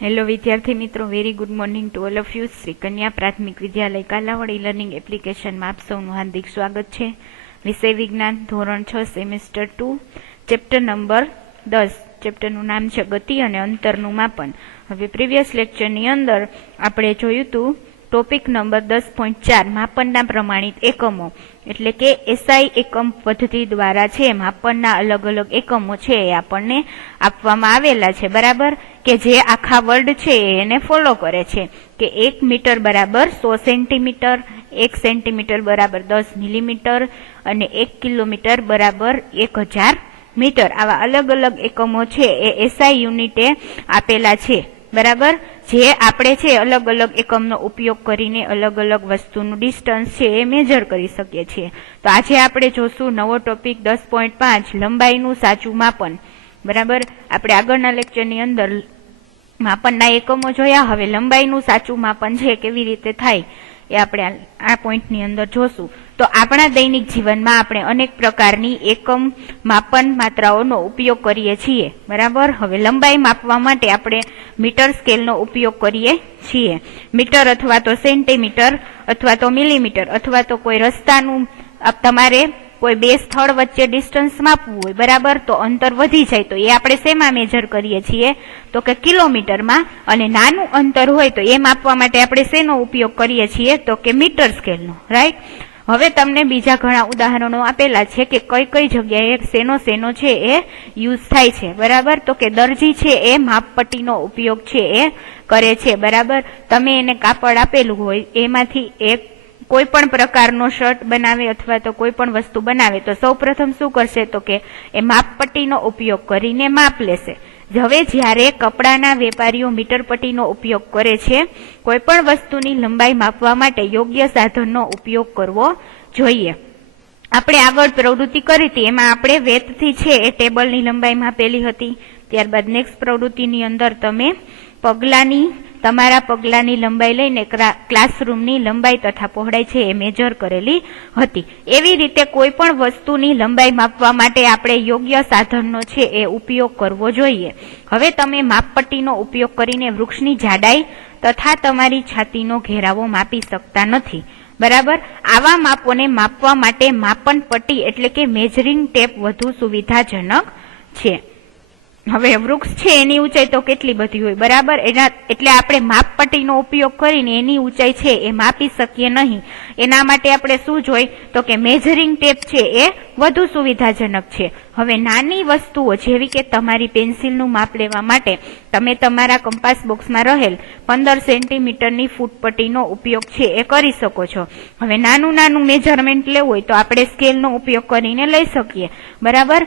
Hello વિદ્યાર્થી મિત્રો, very good morning to all of you. Shri કન્યા પ્રાથમિક વિદ્યાલય કાલાવડ ઈ લર્નિંગ એપ્લિકેશનમાં આપ સૌનું હાર્દિક સ્વાગત છે. વિષય વિજ્ઞાન, ધોરણ 6, સેમેસ્ટર 2, ચેપ્ટર નંબર 10. ચેપ્ટરનું નામ છે ગતિ અને અંતરનું માપન. હવે પ્રીવિયસ લેક્ચરની અંદર આપણે જોયું હતું ટોપિક નંબર 10.4 માપનના પ્રમાણિત એકમો, એટલે કે એસઆઈ એકમ પદ્ધતિ દ્વારા છે માપનના અલગ અલગ એકમો છે એ આપણને આપવામાં આવેલા છે, બરાબર, કે જે આખા વર્લ્ડ છે એને ફોલો કરે છે કે 1 મીટર બરાબર 100 સેન્ટીમીટર, 1 સેન્ટીમીટર બરાબર 10 મિલીમીટર અને 1 કિલોમીટર બરાબર 1000 મીટર. આવા અલગ અલગ એકમો છે એ એસઆઈ યુનિટે આપેલા છે, બરાબર, જે આપણે છે અલગ અલગ એકમનો ઉપયોગ કરીને અલગ અલગ વસ્તુનું ડિસ્ટન્સ છે એ મેજર કરી શકીએ છીએ. તો આજે આપણે જોશું નવો ટોપિક 10.5 લંબાઈનું સાચું માપન, બરાબર. આપણે આગળના લેક્ચરની અંદર માપનના એકમો જોયા, હવે લંબાઈનું સાચું માપન છે કેવી રીતે થાય એ આપણે આ પોઈન્ટની અંદર જોશું. તો આપણા દૈનિક જીવનમાં આપણે અનેક પ્રકારની એકમ માપન માત્રાઓનો ઉપયોગ કરીએ છીએ, બરાબર. હવે લંબાઈ માપવા માટે આપણે મીટર સ્કેલનો ઉપયોગ કરીએ છીએ. મીટર અથવા તો સેન્ટીમીટર અથવા તો મિલીમીટર અથવા તો કોઈ રસ્તાનું તમારે કોઈ બે સ્થળ વચ્ચે ડિસ્ટન્સ માપવું હોય, બરાબર, તો અંતર વધી જાય તો એ આપણે શેમાં મેજર કરીએ છીએ, તો કે કિલોમીટરમાં. અને નાનું અંતર હોય તો એ માપવા માટે આપણે શેનો ઉપયોગ કરીએ છીએ, તો કે મીટર સ્કેલનો, રાઈટ. હવે તમને બીજા ઘણા ઉદાહરણો આપેલા છે કે કઈ કઈ જગ્યાએ શેનો છે એ યુઝ થાય છે, બરાબર. તો કે દરજી છે એ માપપટ્ટીનો ઉપયોગ છે એ કરે છે, બરાબર. તમે એને કાપડ આપેલું હોય એમાંથી એક કોઈ પણ પ્રકારનો શર્ટ બનાવે અથવા તો કોઈ પણ વસ્તુ બનાવે તો સૌપ્રથમ શું કરશે, તો કે એ માપપટ્ટીનો ઉપયોગ કરીને માપ લેશે. હવે જ્યારે કપડાના વેપારીઓ મીટરપટ્ટીનો ઉપયોગ કરે છે, કોઈ પણ વસ્તુની લંબાઈ માપવા માટે યોગ્ય સાધનનો ઉપયોગ કરવો જોઈએ. આપણે આગળ પ્રવૃત્તિ કરી હતી એમાં આપણે વેતથી છે એ ટેબલની લંબાઈ માપેલી હતી. ત્યારબાદ નેક્સ્ટ પ્રવૃત્તિની અંદર તમે તમારા પગલાની લંબાઈ લઈને ક્લાસરૂમની લંબાઈ તથા પહોળાઈ છે એ મેજર કરેલી હતી. એવી રીતે કોઈ પણ વસ્તુની લંબાઈ માપવા માટે આપણે યોગ્ય સાધનનો છે એ ઉપયોગ કરવો જોઈએ. હવે તમે માપપટ્ટીનો ઉપયોગ કરીને વૃક્ષની જાડાઈ તથા તમારી છાતીનો ઘેરાવો માપી શકતા નથી, બરાબર. આવા માપોને માપવા માટે માપન પટ્ટી એટલે કે મેજરિંગ ટેપ વધુ સુવિધાજનક છે. હવે વૃક્ષ છે એની ઊંચાઈ તો કેટલી બધી હોય, બરાબર, એટલે આપણે માપપટ્ટીનો ઉપયોગ કરીને એની ઊંચાઈ છે એ માપી શકીએ નહીં. એના માટે આપણે શું જોઈએ, તો કે મેજરિંગ ટેપ છે એ વધુ સુવિધાજનક છે. હવે નાની વસ્તુઓ જેવી કે તમારી પેન્સિલનું માપ લેવા માટે તમે તમારા કંપાસ બોક્સમાં રહેલ 15 સેન્ટીમીટરની ફૂટપટ્ટીનો ઉપયોગ છે એ કરી શકો છો. હવે નાનું મેજરમેન્ટ લેવું હોય તો આપણે સ્કેલનો ઉપયોગ કરીને લઈ શકીએ, બરાબર.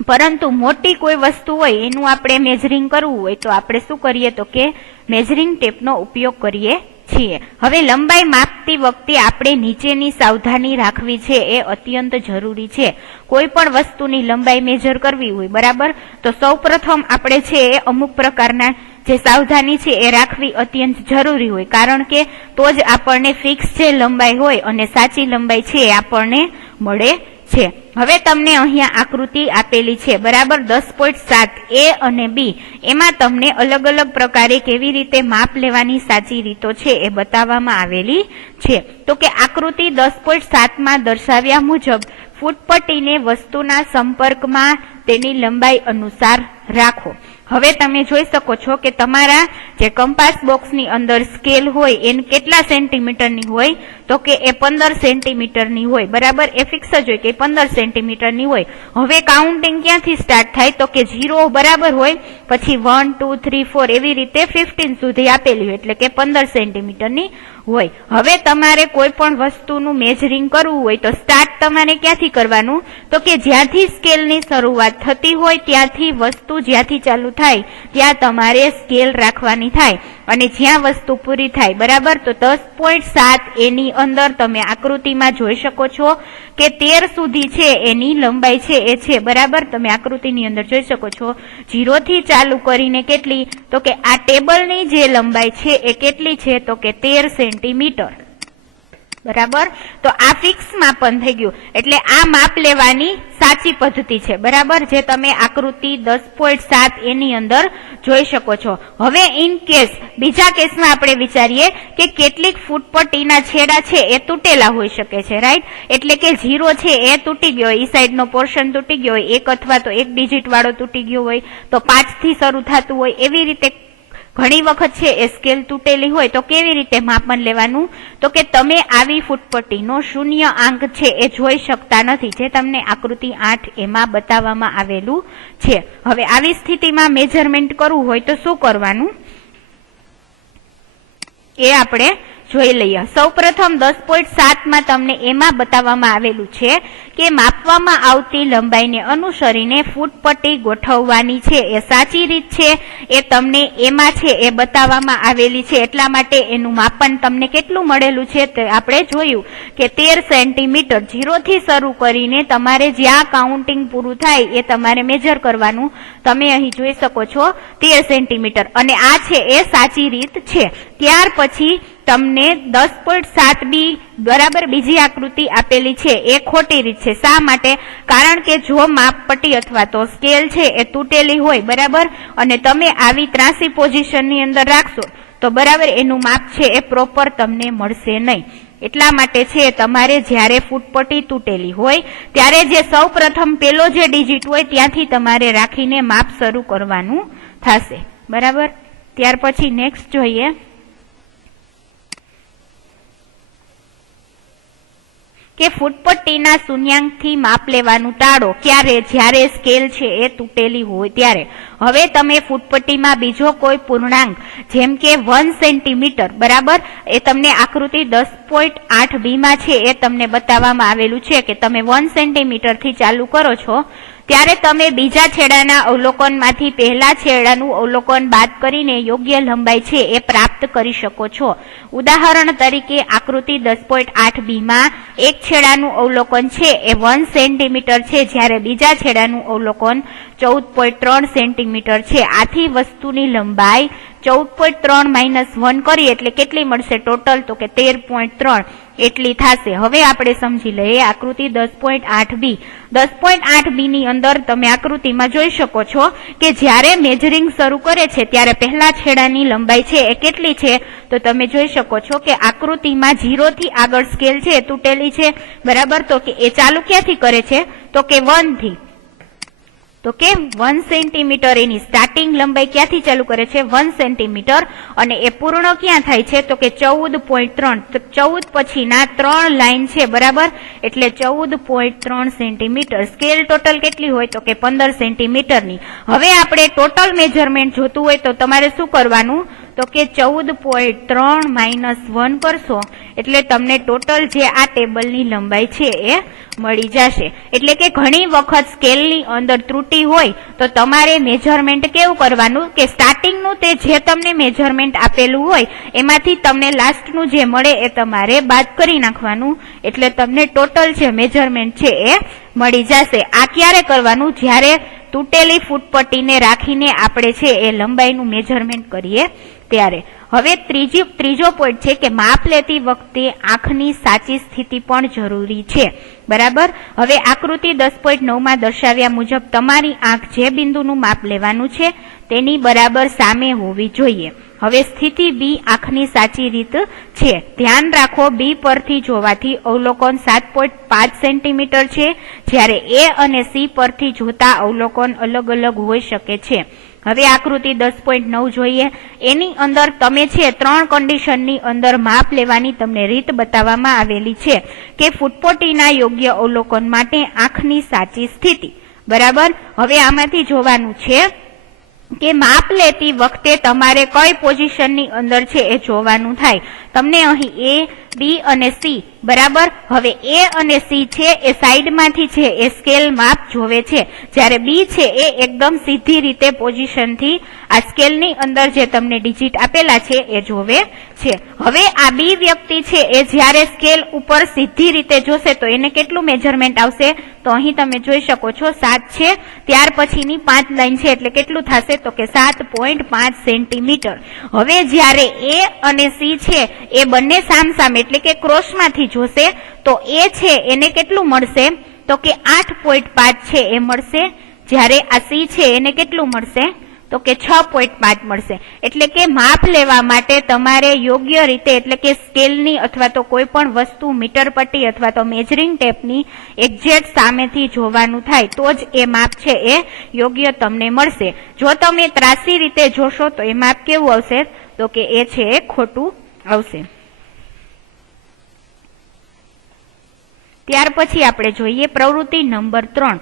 પરંતુ મોટી કોઈ વસ્તુ હોય એનું આપણે મેજરિંગ કરવું હોય તો આપણે શું કરીએ, તો કે મેજરિંગ ટેપનો ઉપયોગ કરીએ છીએ. હવે લંબાઈ માપતી વખતે આપણે નીચેની સાવધાની રાખવી છે એ અત્યંત જરૂરી છે. કોઈ પણ વસ્તુની લંબાઈ મેજર કરવી હોય, બરાબર, તો સૌપ્રથમ આપણે છે એ અમુક પ્રકારના જે સાવધાની છે એ રાખવી અત્યંત જરૂરી હોય, કારણ કે તો જ આપણને ફિક્સ જે લંબાઈ હોય અને સાચી લંબાઈ છે એ આપણને મળે છે. હવે તમને અહીંયા આકૃતિ આપેલી છે, બરાબર, 10.7 A અને B. એમાં તમને અલગ અલગ પ્રકારે કેવી રીતે માપ લેવાની સાચી રીતો છે એ બતાવવામાં આવેલી છે. તો કે આકૃતિ 10.7 દર્શાવ્યા મુજબ ફૂટપટ્ટીને વસ્તુના સંપર્કમાં તેની લંબાઈ અનુસાર રાખો. હવે તમે જોઈ શકો છો કે તમારા જે કંપાસ બોક્સની અંદર સ્કેલ હોય એ કેટલા સેન્ટીમીટરની હોય, તો કે એ 15 સેન્ટીમીટરની હોય, બરાબર. એ ફિક્સ જ હોય કે 15 સેન્ટીમીટરની હોય. હવે કાઉન્ટિંગ ક્યાંથી સ્ટાર્ટ થાય, તો કે 0 બરાબર હોય, પછી 1 2 3 4 એવી રીતે 15 સુધી આપેલી હોય, એટલે કે 15 સેન્ટીમીટરની હોય. હવે તમારે કોઈ પણ વસ્તુનું મેજરિંગ કરવું હોય તો સ્ટાર્ટ તમારે ક્યાંથી કરવાનું, તો કે જ્યાંથી સ્કેલની શરૂઆત થતી હોય ત્યાંથી વસ્તુ જ્યાંથી ચાલુ થાય ત્યાં તમારે સ્કેલ રાખવાની થાય અને જ્યાં વસ્તુ પૂરી થાય, બરાબર. તો 10.7 એની અંદર તમે આકૃતિમાં જોઈ શકો છો કે 13 સુધી છે એની લંબાઈ છે એ છે, બરાબર. તમે આકૃતિની અંદર જોઈ શકો છો 0 થી ચાલુ કરીને કેટલી, તો કે આ ટેબલની જે લંબાઈ છે એ કેટલી છે, તો કે 13 સેન્ટીમીટર, બરાબર. તો આ ફિક્સ માપન થઈ ગયું, એટલે આ માપ લેવાની સાચી પદ્ધતિ છે. બરાબર, જે તમે આકૃતિ 10.7 એની અંદર જોઈ શકો છો. હવે ઇન કેસ બીજા કેસમાં આપણે વિચારીએ કે કેટલીક ફૂટપટ્ટીના છેડા છે એ તૂટેલા હોઈ શકે છે, રાઈટ. એટલે કે 0 છે એ તૂટી ગયો હોય, ઈ સાઈડનો પોર્શન તૂટી ગયો હોય, 1 અથવા તો 1 ડિજિટ વાળો તૂટી ગયો હોય, તો 5 થી શરૂ થતું હોય. એવી રીતે ઘણી વખત છે એ સ્કેલ તૂટેલી હોય, તો કેવી રીતે માપન લેવાનું? તો કે તમે આવી ફૂટપટ્ટીનો શૂન્ય આંક છે એ જોઈ શકતા નથી, જે તમને આકૃતિ 8 એમાં બતાવવામાં આવેલું છે. હવે આવી સ્થિતિમાં મેજરમેન્ટ કરવું હોય તો શું કરવાનું એ આપણે જોઈ લઈએ. સૌપ્રથમ 10.7 માં તમને એમાં બતાવવામાં આવેલું છે કે માપવામાં આવતી લંબાઈને અનુસરીને ફૂટપટ્ટી ગોઠવવાની છે. એ સાચી રીત છે, એ તમને એમાં છે એ બતાવવામાં આવેલી છે. એટલા માટે એનું માપન તમને કેટલું મળેલું છે તે આપણે જોયું કે 13 સેન્ટીમીટર. 0 થી શરૂ કરીને તમારે જ્યાં કાઉન્ટિંગ પૂરું થાય એ તમારે મેજર કરવાનું. તમે અહીં જોઈ શકો છો 13 સેન્ટીમીટર, અને આ છે એ સાચી રીત છે. ત્યાર પછી તમને 10.7b બરાબર બીજી આકૃતિ આપેલી છે એ ખોટી રીત છે. શા માટે? કારણ કે જો માપપટ્ટી અથવા તો સ્કેલ છે એ તૂટેલી હોય, બરાબર, અને તમે આવી ત્રાસી પોઝિશનની અંદર રાખશો તો બરાબર એનું માપ છે એ પ્રોપર તમને મળશે નહીં. એટલા માટે છે તમારે જ્યારે ફૂટપટ્ટી તૂટેલી હોય ત્યારે જે સૌ પ્રથમ પેલો જે ડિજિટ હોય ત્યાંથી તમારે રાખીને માપ શરૂ કરવાનું થશે. બરાબર. ત્યાર પછી નેક્સ્ટ જોઈએ કે ફૂટપટ્ટીના શૂન્યાંકથી માપ લેવાનું ટાળો. ક્યારે? જ્યારે સ્કેલ છે એ તૂટેલી હોય ત્યારે. હવે તમે ફૂટપટ્ટીમાં બીજો કોઈ પૂર્ણાંક જેમ કે 1 સેન્ટીમીટર, બરાબર, એ તમને આકૃતિ 10.8b માં છે એ તમને બતાવવામાં આવેલું છે કે તમે 1 સેન્ટીમીટર થી ચાલુ કરો છો ત્યારે તમે બીજા છેડાના અવલોકનમાંથી પહેલા છેડાનું અવલોકન બાદ કરીને યોગ્ય લંબાઈ છે એ પ્રાપ્ત કરી શકો છો. ઉદાહરણ તરીકે આકૃતિ 10.8b માં એક છેડાનું અવલોકન છે એ 1 સેન્ટીમીટર છે, જ્યારે બીજા છેડાનું અવલોકન 14.3 સેન્ટીમીટર છે. આથી વસ્તુની લંબાઈ 14.3 - 1 કરીએ એટલે કેટલી મળશે ટોટલ? તો કે 13.3 એટલી થશે. હવે આપણે સમજી લઈએ આકૃતિ 10.8b. 10.8b ની અંદર તમે આકૃતિમાં જોઈ શકો છો કે જ્યારે મેજરિંગ શરૂ કરે છે ત્યારે પહેલા છેડાની લંબાઈ છે એ કેટલી છે? તો તમે જોઈ શકો છો કે આકૃતિમાં 0 થી આગળ સ્કેલ છે એ તૂટેલી છે, બરાબર. તો કે એ ચાલુ ક્યાંથી કરે છે? તો કે 1 થી. તો કે 1 સેન્ટીમીટર એની સ્ટાર્ટિંગ લંબાઈ ક્યાંથી ચાલુ કરે છે? 1 સેન્ટીમીટર. અને એ પૂર્ણ ક્યાં થાય છે? તો કે 14.3. તો 14 પછીના 3 લાઈન છે, બરાબર, એટલે 14.3 સેન્ટીમીટર. સ્કેલ ટોટલ કેટલી હોય? તો કે 15 સેન્ટીમીટરની. હવે આપણે ટોટલ મેજરમેન્ટ જોતું હોય તો તમારે શું કરવાનું? તો કે 14.3 - 1 કરશો એટલે તમને ટોટલ જે આ ટેબલની લંબાઈ છે એ મળી જશે. એટલે કે ઘણી વખત સ્કેલની અંદર ત્રુટી હોય તો તમારે મેજરમેન્ટ કેવું કરવાનું કે સ્ટાર્ટિંગનું તે જે તમને મેજરમેન્ટ આપેલું હોય એમાંથી તમને લાસ્ટનું જે મળે એ તમારે બાદ કરી નાખવાનું, એટલે તમને ટોટલ જે મેજરમેન્ટ છે એ મળી જશે. આ ક્યારે કરવાનું? જ્યારે તૂટેલી ફૂટપટ્ટીને રાખીને આપણે છે એ લંબાઈનું મેજરમેન્ટ કરીએ ત્યારે. હવે ત્રીજો પોઈન્ટ છે કે માપ લેતી વખતે આંખની સાચી સ્થિતિ પણ જરૂરી છે, બરાબર. હવે આકૃતિ 10.9 માં દર્શાવ્યા મુજબ તમારી આંખ જે બિંદુનું માપ લેવાનું છે તેની બરાબર સામે હોવી જોઈએ. હવે સ્થિતિ બી આંખની સાચી રીત છે. ધ્યાન રાખો, બી પરથી જોવાથી અવલોકન 7.5 સેન્ટીમીટર છે, જ્યારે એ અને સી પરથી જોતા અવલોકન અલગ અલગ હોઈ શકે છે. હવે આકૃતિ 10.9 જોઈએ. એની અંદર તમે છે 3 કન્ડિશનની અંદર માપ લેવાની તમને રીત બતાવવામાં આવેલી છે કે ફૂટપટ્ટીના યોગ્ય અવલોકન માટે આંખની સાચી સ્થિતિ, બરાબર. હવે આમાંથી જોવાનું છે કે માપ લેતી વખતે તમારે કઈ પોઝિશનની અંદર છે એ જોવાનું થાય. તમને અહીં એ, બી અને સી, બરાબર. હવે એ અને સી છે એ સાઈડમાંથી છે એ સ્કેલ માપ જોવે છે, જ્યારે બી છે એ એકદમ સીધી રીતે પોઝિશનથી આ સ્કેલની અંદર જે તમને ડિજિટ આપેલા છે એ જોવે છે. હવે આ બી વ્યક્તિ છે એ જ્યારે સ્કેલ ઉપર સીધી રીતે જોશે તો એને કેટલું મેજરમેન્ટ આવશે? તો અહીં તમે જોઈ શકો છો 7 છે, ત્યાર પછીની 5 લાઈન છે એટલે કેટલું થશે? તો કે 7.5 સેન્ટીમીટર. હવે જ્યારે એ અને સી છે એ બંને સામસામે એટલે કે ક્રોસમાંથી જોશે તો એ છે એને કેટલું મળશે તો કે 8.5 છે એ મળશે, જ્યારે આ સી છે એને કેટલું મળશે તો કે 6.5 મળશે। એટલે કે માપ લેવા માટે તમારે યોગ્ય રીતે એટલે કે સ્કેલની અથવા તો કોઈ પણ વસ્તુ મીટર પટ્ટી અથવા તો મેજરિંગ ટેપની એક્ઝેક્ટ સામેથી જોવાનું થાય તો જ એ માપ છે એ યોગ્ય તમને મળશે। જો તમે ત્રાસી રીતે જોશો તો એ માપ કેવું આવશે તો કે એ છે એ ખોટું આવશે। ત્યાર પછી આપણે જોઈએ પ્રવૃત્તિ નંબર 3।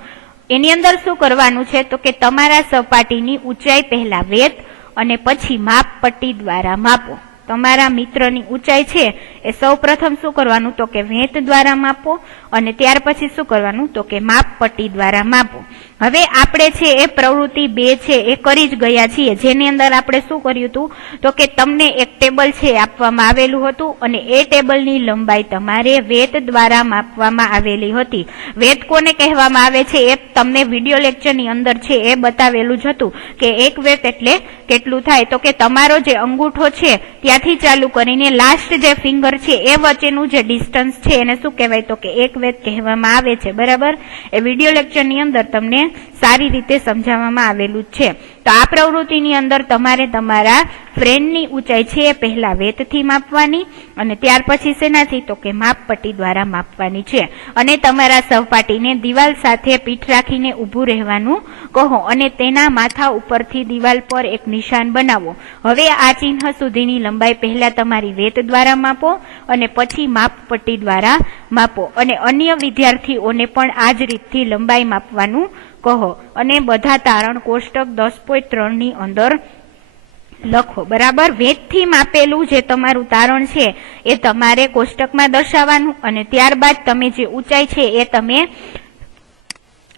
એની અંદર શું કરવાનું છે તો કે તમારા સપાટીની ઊંચાઈ પહેલા વેત અને પછી માપ પટ્ટી દ્વારા માપો। તમારા મિત્રની ઊંચાઈ છે એ સૌપ્રથમ શું કરવાનું તો કે વેત દ્વારા માપો અને ત્યાર પછી શું કરવાનું તો કે માપ પટ્ટી દ્વારા માપો। હવે આપણે છે એ પ્રવૃત્તિ 2 છે એ કરી જ ગયા છીએ, જેની અંદર આપણે શું કર્યું હતું તો કે તમને એક ટેબલ છે આપવામાં આવેલું હતું અને એ ટેબલની લંબાઈ તમારે વેત દ્વારા માપવામાં આવેલી હતી। વેત કોને કહેવામાં આવે છે એ તમને વિડીયો લેક્ચરની અંદર છે એ બતાવેલું જ હતું કે એક વેત એટલે કેટલું થાય તો કે તમારો જે અંગૂઠો છે ત્યાંથી ચાલુ કરીને લાસ્ટ જે ફિંગર છે એ વચ્ચેનું જે ડિસ્ટન્સ છે એને શું કહેવાય તો કે એક વેત કહેવામાં આવે છે। બરાબર, એ વિડીયો લેક્ચરની અંદર તમને સારી રીતે સમજાવવામાં આવેલું છે। તો આ પ્રવૃત્તિની અંદર તમારે તમારા ફ્રેન્ડની ઊંચાઈ છે એ પહેલા વેતથી માપવાની અને ત્યાર પછી શેનાથી તો કે માપ પટ્ટી દ્વારા માપવાની છે અને તમારા સહપાઠીને દિવાલ સાથે પીઠ રાખીને ઊભું રહેવાનું કહો અને તેના માથા ઉપરથી દિવાલ પર એક નિશાન બનાવો। હવે આ ચિહ્ન સુધીની લંબાઈ પહેલા તમારી વેત દ્વારા માપો અને પછી માપ પટ્ટી દ્વારા માપો અને અન્ય વિદ્યાર્થીઓને પણ આ જ રીતથી લંબાઈ માપવાનું કહો અને બધા તારણ કોષ્ટક 10.3 ની અંદર લખો। બરાબર, વેતથી માપેલું જે તમારું તારણ છે એ તમારે કોષ્ટકમાં દર્શાવવાનું અને ત્યારબાદ તમે જે ઊંચાઈ છે એ તમે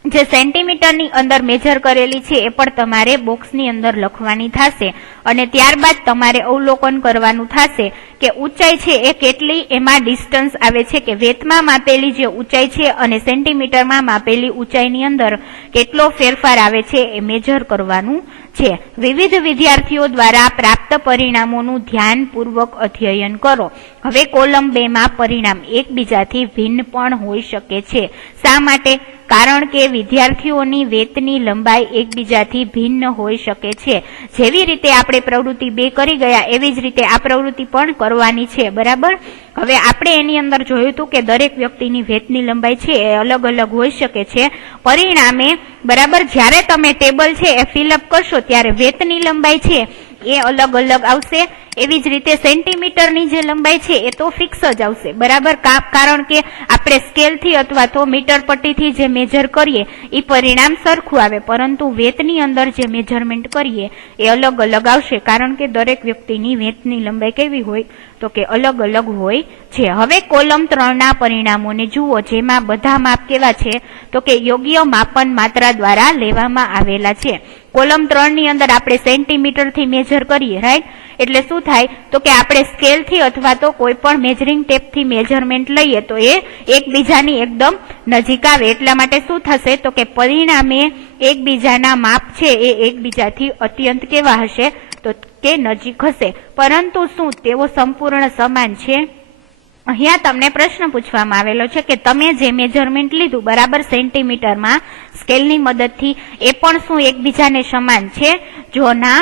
જે સેન્ટીમીટરની અંદર મેજર કરેલી છે એ પણ તમારે બોક્સની અંદર લખવાની થશે અને ત્યારબાદ તમારે અવલોકન કરવાનું થશે કે ઊંચાઈ છે એ કેટલી એમાં ડિસ્ટન્સ આવે છે કે વેતમાં માપેલી જે ઊંચાઈ છે અને સેન્ટીમીટરમાં માપેલી ઊંચાઈની અંદર કેટલો ફેરફાર આવે છે એ મેજર કરવાનું છે। વિવિધ વિદ્યાર્થીઓ દ્વારા પ્રાપ્ત પરિણામોનું ધ્યાનપૂર્વક અધ્યયન કરો। હવે કોલમ 2 માં પરિણામ એકબીજાથી ભિન્ન પણ હોઈ શકે છે। શા માટે? કારણ કે વિદ્યાર્થીઓની વેતની લંબાઈ એકબીજાથી ભિન્ન હોઈ શકે છે। જેવી રીતે આપણે પ્રવૃત્તિ 2 કરી ગયા એવી જ રીતે આ પ્રવૃત્તિ પણ કરવાની છે। બરાબર, હવે આપણે એની અંદર જોયું હતું કે દરેક વ્યક્તિની વેતની લંબાઈ છે એ અલગ અલગ હોઈ શકે છે। પરિણામે બરાબર જ્યારે તમે ટેબલ છે એ ફિલઅપ કરશો ત્યારે વેતની લંબાઈ છે એ અલગ અલગ આવશે। એવી જ રીતે સેન્ટીમીટરની જે લંબાઈ છે એ તો ફિક્સ જ આવશે। બરાબર, કારણ કે આપણે સ્કેલથી અથવા તો મીટર પટ્ટીથી જે મેજર કરીએ એ પરિણામ સરખું આવે, પરંતુ વેતની અંદર જે મેજરમેન્ટ કરીએ એ અલગ અલગ આવશે કારણ કે દરેક વ્યક્તિની વેતની લંબાઈ કેવી હોય તો કે અલગ અલગ હોય છે। હવે કોલમ 3 ના પરિણામોને જુઓ, જેમાં બધા માપ કેવા છે તો કે યોગ્ય માપન માત્રા દ્વારા લેવામાં આવેલા છે। કોલમ 3 ની અંદર આપણે સેન્ટીમીટરથી મેજર કરીએ, રાઈટ, એટલે શું થાય તો કે આપણે સ્કેલથી અથવા તો કોઈ પણ મેજરિંગ ટેપથી મેજરમેન્ટ લઈએ તો એ એકબીજાની એકદમ નજીક આવે। એટલા માટે શું થશે તો કે પરિણામે એકબીજાના માપ છે એ એકબીજાથી અત્યંત કેવા હશે તો કે નજીક હશે, પરંતુ શું તેઓ સંપૂર્ણ સમાન છે? અહીંયા તમને પ્રશ્ન પૂછવામાં આવેલો છે કે તમે જે મેજરમેન્ટ લીધું બરાબર સેન્ટીમીટરમાં સ્કેલની મદદથી એ પણ શું એકબીજાને સમાન છે? જો ના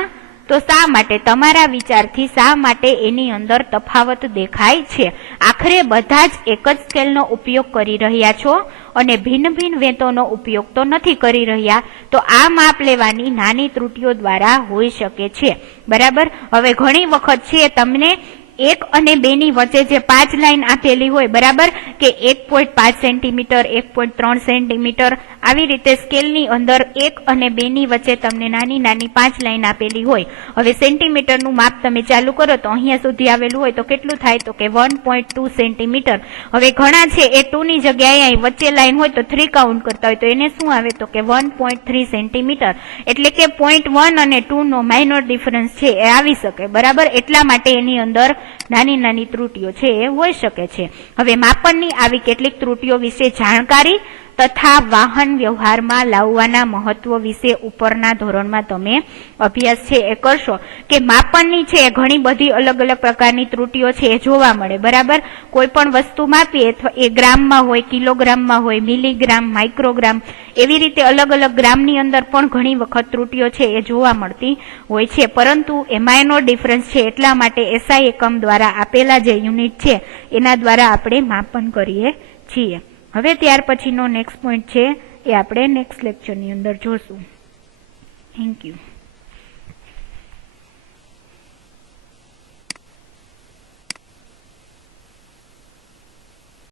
તો શા માટે? તમારા વિચારથી શા માટે એની અંદર તફાવત દેખાય છે? આખરે બધા જ એક જ સ્કેલનો ઉપયોગ કરી રહ્યા છો અને ભિન્ન ભિન્ન વેતોનો ઉપયોગ તો નથી કરી રહ્યા, તો આ માપ લેવાની નાની ત્રુટીઓ દ્વારા હોઈ શકે છે। બરાબર, હવે ઘણી વખત છે તમને 1 અને 2 ની વચ્ચે જે 5 લાઈન આપેલી હોય બરાબર કે 1.5 સેન્ટીમીટર 1.3 સેન્ટીમીટર આવી રીતે સ્કેલની અંદર 1 અને 2 ની વચ્ચે તમને નાની નાની 5 લાઈન આપેલી હોય। હવે સેન્ટીમીટરનું માપ તમે ચાલુ કરો તો અહીંયા સુધી આવેલું હોય તો કેટલું થાય તો કે 1.2 સેન્ટીમીટર। હવે ઘણા છે એ 2 ની જગ્યાએ અહીં વચ્ચે લાઈન હોય તો 3 કાઉન્ટ કરતા હોય તો એને શું આવે તો કે 1.3 સેન્ટીમીટર, એટલે કે 0.1 અને 2 નો માઇનોર ડિફરન્સ છે એ આવી શકે। બરાબર, એટલા માટે એની અંદર નાની નાની ત્રુટીઓ છે એ હોઈ શકે છે। હવે માપનની આવી કેટલીક ત્રુટીઓ વિશે જાણકારી તથા વાહન વ્યવહારમાં લાવવાના મહત્વ વિશે ઉપરના ધોરણમાં તમે અભ્યાસ છે એ કરશો કે માપનની છે ઘણી બધી અલગ અલગ પ્રકારની ત્રુટીઓ છે એ જોવા મળે. બરાબર, કોઈ પણ વસ્તુ માપીએ અથવા એ ગ્રામમાં હોય, કિલોગ્રામમાં હોય, મિલીગ્રામ, માઇક્રોગ્રામ, એવી રીતે અલગ અલગ ગ્રામની અંદર પણ ઘણી વખત ત્રુટીઓ છે એ જોવા મળતી હોય છે. પરંતુ એમાં એનો ડિફરન્સ છે એટલા માટે એસઆઈ એકમ દ્વારા આપેલા જે યુનિટ છે એના દ્વારા આપણે માપન કરીએ છીએ. હવે ત્યાર પછીનો નેક્સ્ટ પોઈન્ટ છે એ આપણે નેક્સ્ટ લેક્ચરની અંદર જોશું. Thank you.